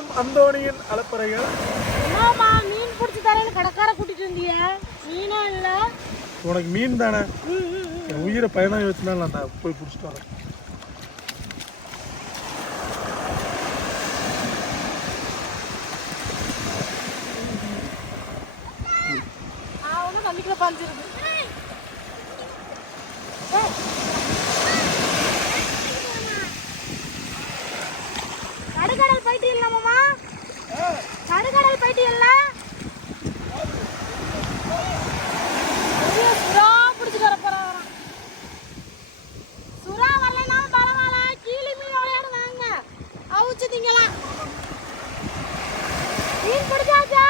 குளம் அந்தோணியின் அலப்பறைகள். மீன் பிடிச்சி தரையில கடைக்கார கூட்டிட்டு வந்திய மீனா இல்ல? உனக்கு மீன் தானே, என் உயிரை பயணம் வச்சுனால நான் போய் பிடிச்சிட்டு வரேன். தண்ணிக்குள்ள பாஞ்சிருக்கு. கடுகடல் போயிட்டு இல்ல மாமா? கடுகடல் போயிட்டு இல்ல? சுறா பிடிச்சிட்டு வர போறான். சுறா வரலனாலும் பரவாயில்ல, கீழி மீன் விளையாடுவாங்க. அவுச்சு திங்கலாம். மீன் பிடிச்சாச்சா?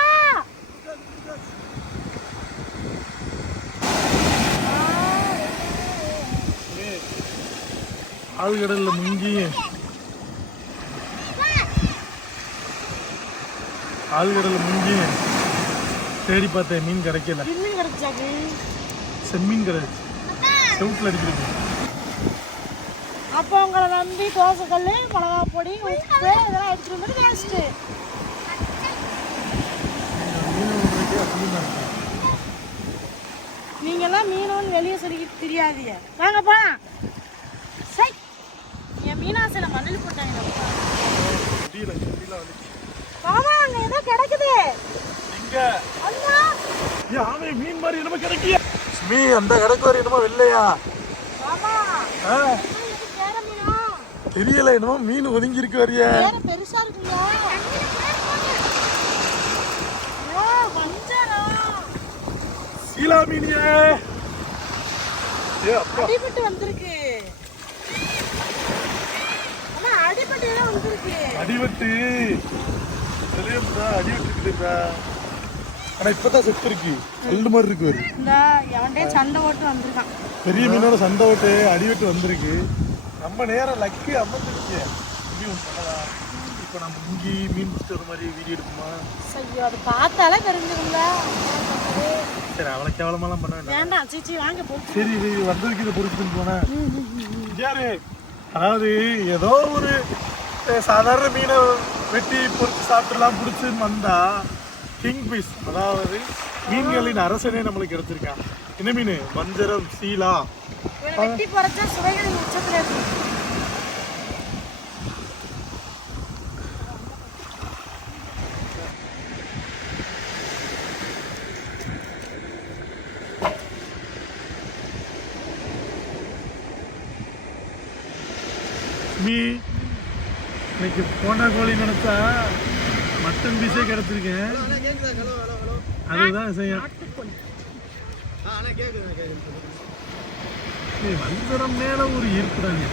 ஆழ்கடல்ல முங்கி தேடி பார்த்தேன், மீன் கிடைக்கல. செம்மீன் கிடைச்சு செவுத்துல அடிக்கிறது. அப்போ உங்களை நம்பி தோசைக்கல், மிளகா பொடி, உப்பு இதெல்லாம் எடுத்துட்டு வந்து வேஸ்ட்டு. நீங்கெல்லாம் மீனோன்னு வெளியே சொல்லிக்கிட்டு தெரியாதீங்க. வாங்க போலாம். சை, என் மீனாசில மண்ணில் போட்டாங்க. மாமா அங்க ஏதோ கிடைக்குது. மீன் மாதிரி என்னமோ கிடைக்கிய. அந்த கடைக்கு வர என்னமோ வெள்ளையா தெரியல, என்னமோ மீன் ஒதுங்கி இருக்கு. வரைய பெருசா இருக்குங்க. சீலா மீனியே அடிபட்டு வந்திருக்கு. அடிபட்டு இருக்குதுடா. ஆனா இப்பதான் செத்து இருக்கு, கல்லு மாதிரி இருக்கு. சண்டை ஓட்டு வந்திருக்கான், பெரிய மீனோட சண்டை ஓட்டு அடிபட்டு வந்திருக்கு. நம்ம நேரம் லக்கு அம்மந்துருக்கு. இப்ப நம்ம முங்கி மீன் பிடிச்ச ஒரு மாதிரி வீடியோ எடுக்குமா? ஐயோ, அது பார்த்தாலே தெரிஞ்சுக்கல. சரி, அவளை கேவலமாலாம் பண்ண வேண்டாம். சீச்சி வாங்க போ. சரி, வந்ததுக்கு இதை பொறுத்துன்னு போனேன். யாரு, அதாவது ஏதோ ஒரு சாதாரண மீனை வெட்டி பொறுத்து சாப்பிட்டுலாம் பிடிச்சுன்னு வந்தா கிங் பீஸ், அதாவது மீன்களின் அரசனே நம்மளுக்கு கிடைச்சிருக்கான். என்ன மீன்? வஞ்சரம், சீலா. வெட்டி பொறுத்தா சுவைகளின் உச்சத்துல இருக்கு. இன்னைக்கு போண்டா கோழி நினைச்சா மட்டன் பீஸே கிடைச்சிருக்கேன். அதுதான் செய்யும். வஞ்சரம் மேல ஒரு ஈர்ப்புடாங்க.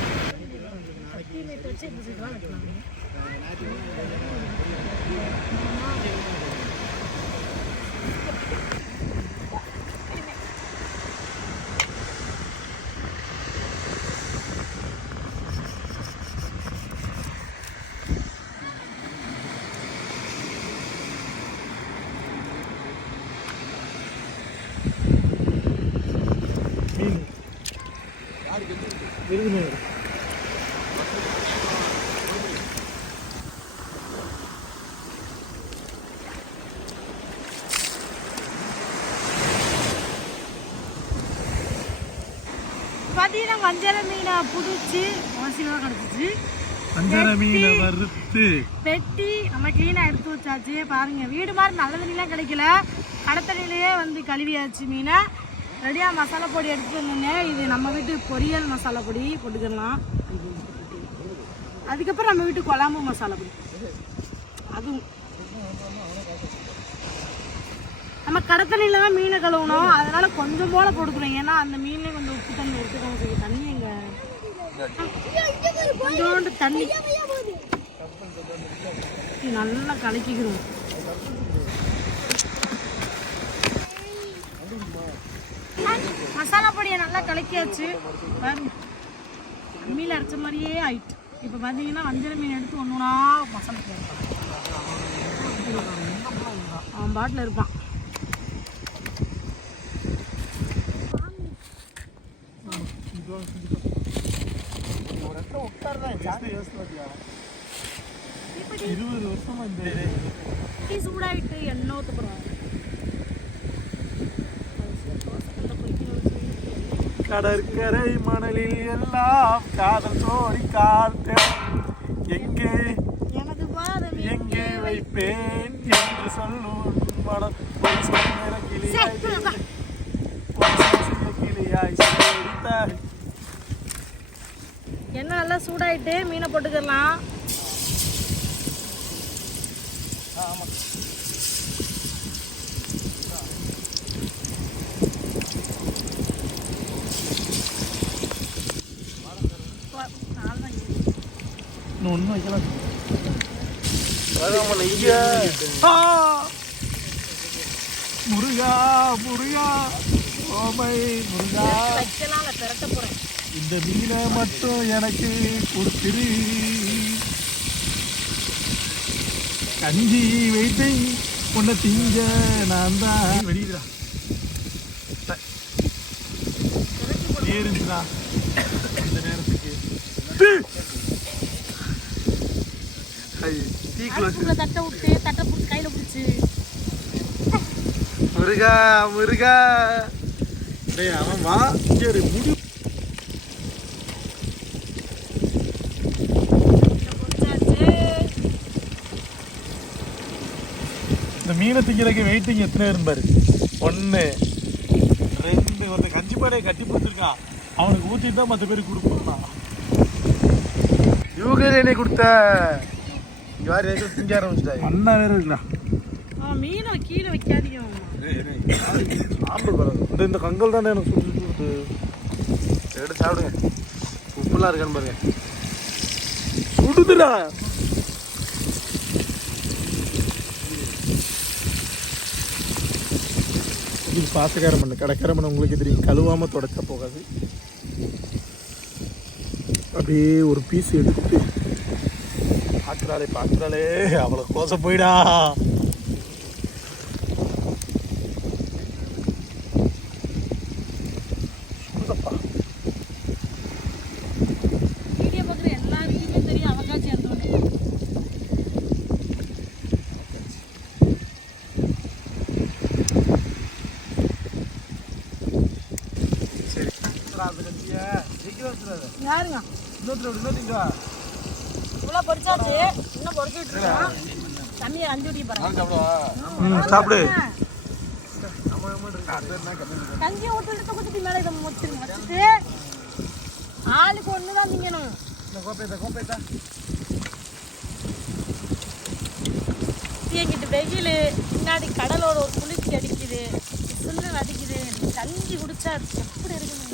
பார்த்தீங்கன்னா வஞ்சர மீனை பிடிச்சி அவசியமாக கிடச்சிச்சு. வஞ்சர மீனை வறுத்து வெட்டி நம்ம க்ளீனாக எடுத்து வச்சாச்சு. பாருங்க, வீடு மாதிரி நல்ல தண்ணிலாம் கிடைக்கல, கடை தண்ணியிலேயே வந்து கழுவியாச்சு மீனை. ரெடியாக மசாலா பொடி எடுத்துகிட்டு வந்தோன்னே, இது நம்ம வீட்டு பொரியல் மசாலா பொடி போட்டுக்கலாம். அதுக்கப்புறம் நம்ம வீட்டு குழம்பு மசாலா பொடி, அதுவும் நம்ம கடை தண்ணியில் தான் மீனை கழுவணும். அதனால் கொஞ்சம் போல் போட்டுக்கிறோம். ஏன்னா அந்த மீன்லேயே கொஞ்சம் உப்பு தண்ணி எடுத்துக்கணும். சரி, தண்ணி எங்க கொஞ்சோண்டு தண்ணி நல்லா கலக்கிக்கிறோம். மசாலா பொடியை நல்லா கலக்கியாச்சு. மீன் அரைச்ச மாதிரியே ஆயிட்டு. இப்போ பார்த்தீங்கன்னா வஞ்சர மீன் எடுத்து ஒன்றுனா மசாலா போடுறான். அவன் பாட்டில் இருப்பான். இப்போ 20 வருஷமா இந்த டீ சூடாயிட்டு எண்ணெய் ஊத்த போறோம். கடற்கரை மணலில் எல்லாம் காதல் தோழி காத்து எங்கே எனது பாதம் எங்கே வைப்பேன் என்று சொல்லும் மனம் ஒரு சொல்லுற கிளியாய் கிளியாய் சேரித்தாய். எண்ணெய் நல்லா சூடாயிட்டு மீனை போட்டுக்கலாம். ஒன்றும் வைக்கலாம். முருகா முருகா ஓமை முருகா வைக்கலாம் திரட்ட போறேன். இந்த மீனை மட்டும் எனக்கு கொடுத்துரு. கஞ்சி வைத்து உன்னை திங்க நான் தான் வெளியிடா ஏறுச்சுடா இந்த நேரத்துக்கு. தட்டை விட்டு தட்டை பிடிச்சி கையில பிடிச்சி முருகா முருகா அவன் வா சரி முடி. இந்த மீனை திங்கிறதுக்கு வெயிட்டிங் எத்தனை இருந்தாரு? 1 2 ஒரு கஞ்சி பாடையை கட்டி பிடிச்சிருக்கான். அவனுக்கு ஊற்றிட்டு தான் மற்ற பேருக்கு கொடுப்பான். இவங்க என்னை கொடுத்த யார் திங்க ஆரம்பிச்சிட்டாங்க. அண்ணா வேற இருக்குண்ணா. மீனை கீழே வைக்காதீங்க. இந்த கங்கல் தானே எனக்கு சுட்டு எடுத்து சாப்பிடுங்க. உப்புலாம் இருக்கான்னு பாருங்க. சுடுதுடா. இது பாசக்கார மண்ணு கடைக்கார மண்ணு உங்களுக்கு தெரியும். கழுவாம தொடச்சா போகாது. அப்படியே ஒரு பீஸ் எடுத்து பார்க்குறாளே அவளை கோச போயிடா. வீடியோ பார்க்குற எல்லாருக்குமே தெரியும் அவகாட்சி இருந்தோன்னே. சரி யாருங்க இன்னொருத்தா இவ்வளோ பொரிச்சாச்சு. இன்னும் பொரிச்சுட்டு இருக்கோம். தண்ணியை 5 ஊட்டி போகிறேன். சாப்பிடு. கஞ்சியை ஊற்றி குத்தி மேலே இதை வச்சுருங்க. வச்சுட்டு ஆளுக்கு 1 தான் திங்கணும். என்கிட்ட வெயில் பின்னாடி கடலோட ஒரு குளிர்ச்சி அடிக்குது. சுண்ணு அடிக்குது. கஞ்சி குடிச்சா எப்படி இருக்குன்னு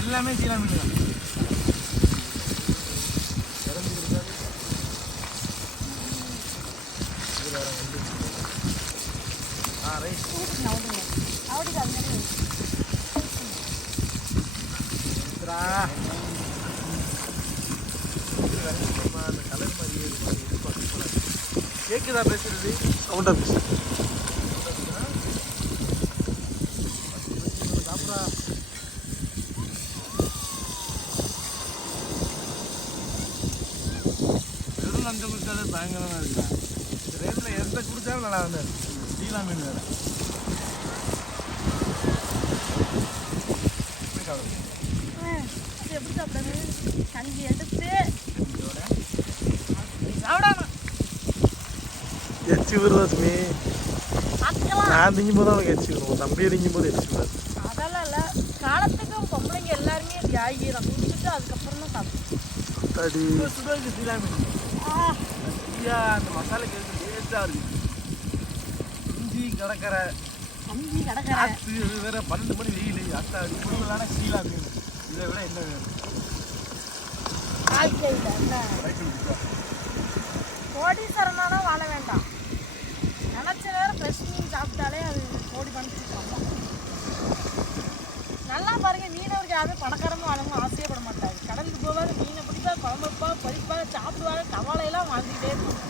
எல்லாமே சீலா மீன் தான். கேக்குதா பேசுறது? சவுண்டா பேசு. சாப்பிடா. வெறும் லஞ்சம் குடிச்சாலே பயங்கரமா இருக்குடா. இந்த ரேட்ல எந்த குடிச்சாலும் நல்லா இருந்தாரு. சீலா மீன் வேற. எப்படி சாப்பிடுறது? கஞ்சி எடுத்து சாப்பிடணும். எச்சி விடுவாசுமே. நான் திங்கும் போது அவனுக்கு எச்சி விடுவோம். தம்பியை திங்கும் போது எச்சி விடாது. அதெல்லாம் இல்லை. காலத்துக்கும் பொம்பளைங்க எல்லாருமே தியாகி தான். குடிச்சிட்டு அதுக்கப்புறம் தான் சாப்பிடும். சீலா மீன் அந்த மசாலா கேட்டு டேஸ்டாக இருக்கு. இஞ்சி கடற்கரை இது வேற 12 மணி வெயில். அத்தை அடிப்படையிலான சீலா மீன். இதை விட என்ன வேணும்? கோடீஸ்வரனால வாழ வேண்டாம். நினச்ச நேரம் ஃப்ரெஷ் மீன் சாப்பிட்டாலே அது கோடி பண்ணிட்டு நல்லா பாருங்க, மீனவருக்கு யாரும் பணக்காரமும் வாழணும் ஆசையப்பட மாட்டாங்க. கடலுக்கு போவாங்க, மீனை பிடிப்பா, குழம்பு வைப்பா, பறிப்பாங்க, சாப்பிடுவாங்க, கவலையெல்லாம் வாழ்ந்துக்கிட்டே இருக்கும்.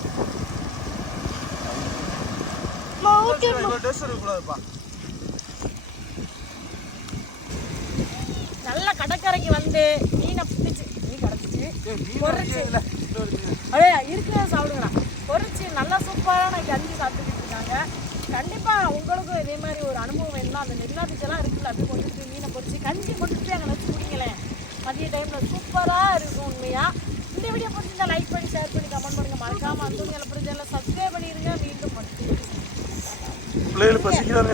நல்ல கடற்கரைக்கு வந்து மீனை பிடிச்சி மீன் கிடச்சிச்சு பொறிச்சு அப்படியே இருக்கிறத சாப்பிடுங்கண்ணா. பொறிச்சு நல்லா சூப்பரான கஞ்சி சாப்பிட்டுக்கிட்டு இருக்காங்க. கண்டிப்பாக உங்களுக்கும் இதே மாதிரி ஒரு அனுபவம் வேணும்னா அந்த நெல்லா பிச்செல்லாம் இருக்குல்ல, அப்படி கொண்டுட்டு மீனை பொறிச்சு கஞ்சி கொண்டுட்டு அங்கே வச்சு குடிங்களேன். மதிய டைமில் சூப்பராக இருக்கும் உண்மையாக. இந்த வீடியோ பிடிச்சிருந்தா லைக் பண்ணி ஷேர் பண்ணி கமெண்ட் பண்ணுங்கள். மறக்காமல் அந்த பிடிச்ச சப்ஸ்கிரைப் பண்ணிடுங்க. மீண்டும் பிள்ளைகள் பசிக்கிறாங்க.